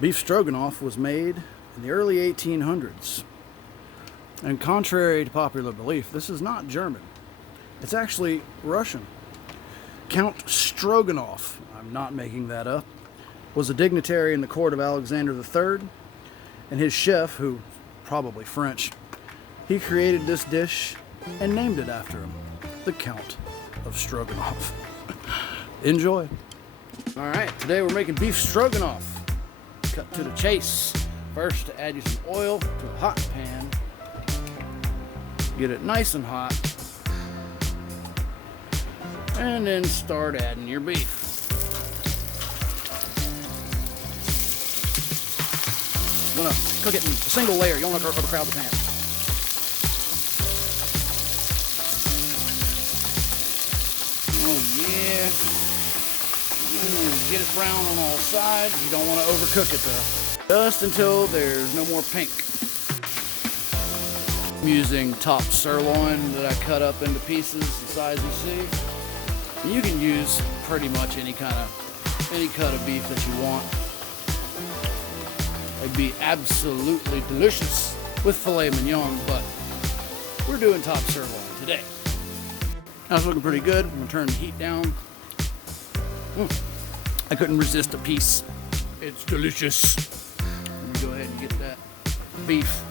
Beef stroganoff was made in the early 1800s. And contrary to popular belief, this is not German. It's actually Russian. Count Stroganoff, I'm not making that up, was a dignitary in the court of Alexander III, and his chef, who probably French, he created this dish and named it after him, the Count of Stroganoff. Enjoy. All right, today we're making beef stroganoff. Cut to the chase. First, to add you some oil to a hot pan. Get it nice and hot. And then start adding your beef. You want to cook it in a single layer. You don't want to overcrowd the pan. Oh yeah. Ooh, get it brown on all sides. You don't want to overcook it though. Just until there's no more pink. I'm using top sirloin that I cut up into pieces the size you see. You can use pretty much any cut of beef that you want. It'd be absolutely delicious with filet mignon, but we're doing top sirloin today. That's looking pretty good. I'm gonna turn the heat down. I couldn't resist a piece. It's delicious. Let me go ahead and get that beef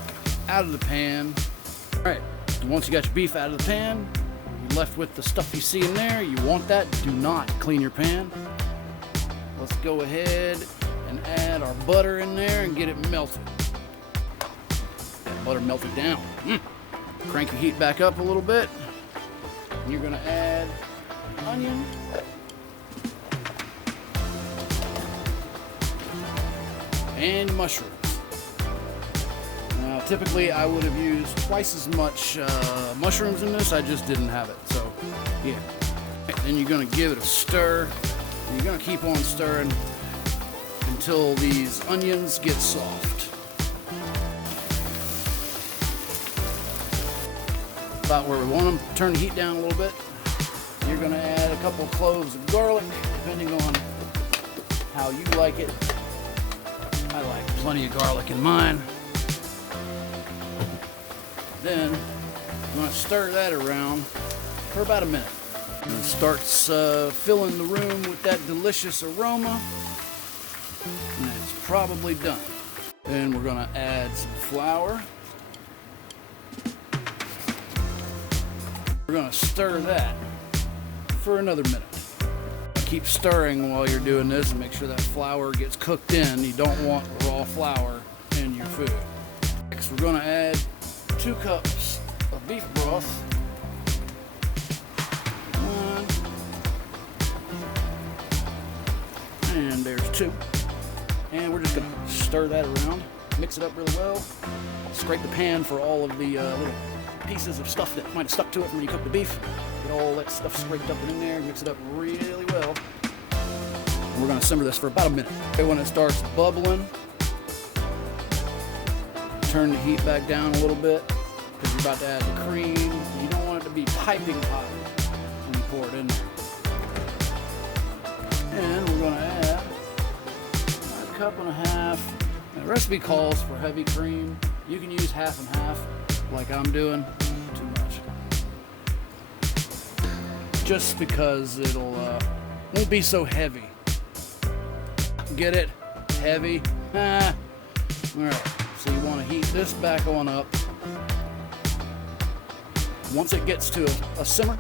out of the pan. All right, once you got your beef out of the pan, you're left with the stuff you see in there. You want that, do not clean your pan. Let's go ahead and add our butter in there and get it melted. That butter melted down. Crank your heat back up a little bit. And you're gonna add onion. And mushrooms. Now, typically I would have used twice as much mushrooms in this. I just didn't have it, so yeah. Then you're gonna give it a stir. And you're gonna keep on stirring until these onions get soft. About where we want them. Turn the heat down a little bit. You're gonna add a couple of cloves of garlic, depending on how you like it. I like plenty of garlic in mine. Then I'm going to stir that around for about a minute. And it starts filling the room with that delicious aroma. And it's probably done. Then we're going to add some flour. We're going to stir that for another minute. Keep stirring while you're doing this and make sure that flour gets cooked in. You don't want raw flour in your food. Next, we're going to add 2 cups of beef broth. 1. And there's 2. And we're just going to stir that around. Mix it up really well. Scrape the pan for all of the little pieces of stuff that might have stuck to it from when you cook the beef. Get all that stuff scraped up and in there. Mix it up really well. And we're going to simmer this for about a minute. Okay, when it starts bubbling, turn the heat back down a little bit because you're about to add the cream. You don't want it to be piping hot when you pour it in there. And we're going to add a cup and a half. The recipe calls for heavy cream. You can use half and half like I'm doing. Too much. Just because it'll won't be so heavy. Get it? Heavy? Alright, so you want to heat this back on up. Once it gets to a simmer,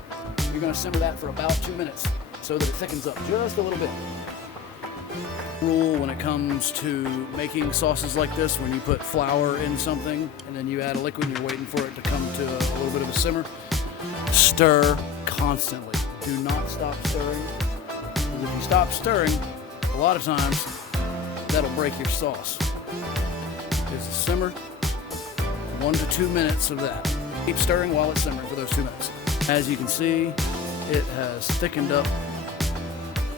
you're going to simmer that for about 2 minutes so that it thickens up just a little bit. Rule when it comes to making sauces like this, when you put flour in something and then you add a liquid and you're waiting for it to come to a little bit of a simmer, stir constantly. Do not stop stirring, because if you stop stirring, a lot of times that'll break your sauce. It's a simmer, 1 to 2 minutes of that. Keep stirring while it's simmering for those 2 minutes. As you can see, it has thickened up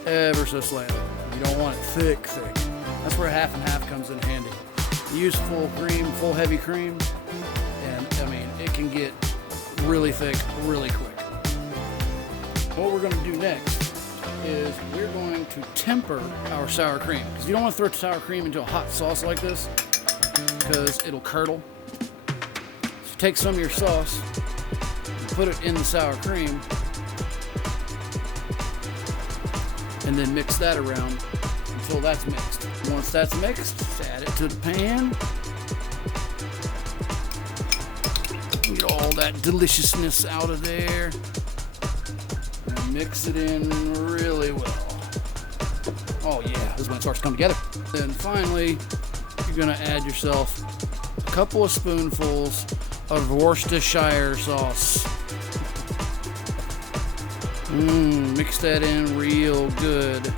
ever so slightly. You don't want it thick. That's where half and half comes in handy. You use full cream, full heavy cream, and I mean, it can get really thick really quick. What we're going to do next is we're going to temper our sour cream. Because you don't want to throw sour cream into a hot sauce like this, because it'll curdle. So take some of your sauce, and put it in the sour cream, and then mix that around until that's mixed. Once that's mixed, just add it to the pan. Get all that deliciousness out of there. And mix it in really well. Oh yeah, this is when it starts to come together. Then finally, you're gonna add yourself a couple of spoonfuls of Worcestershire sauce. Mix that in real good. At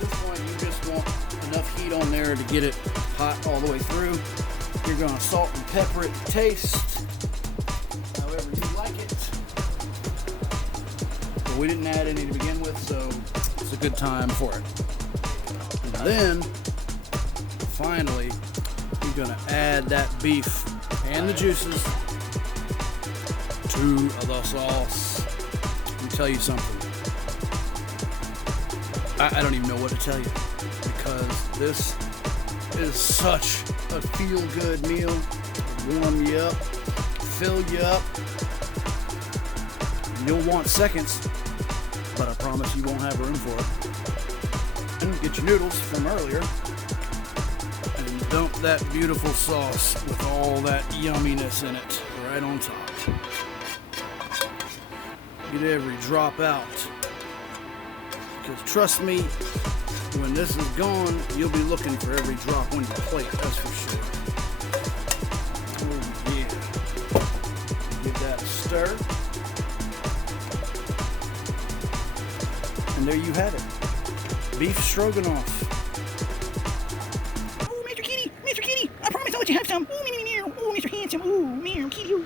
this point, you just want enough heat on there to get it hot all the way through. You're gonna salt and pepper it to taste, however you like it. But we didn't add any to begin with, so it's a good time for it. And then, finally, you're gonna add that beef and the juices to the sauce. Let me tell you something. I don't even know what to tell you, because this is such a feel-good meal. Warm you up, fill you up. You'll want seconds, but I promise you won't have room for it. And get your noodles from earlier and dump that beautiful sauce with all that yumminess in it right on top. Get every drop out, because trust me, when this is gone, you'll be looking for every drop on your plate, that's for sure. Oh yeah. Give that a stir. And there you have it. Beef stroganoff. Oh, Mr. Kitty, I promise I'll let you have some. Oh, Mr. Handsome, oh, Mr. Kitty.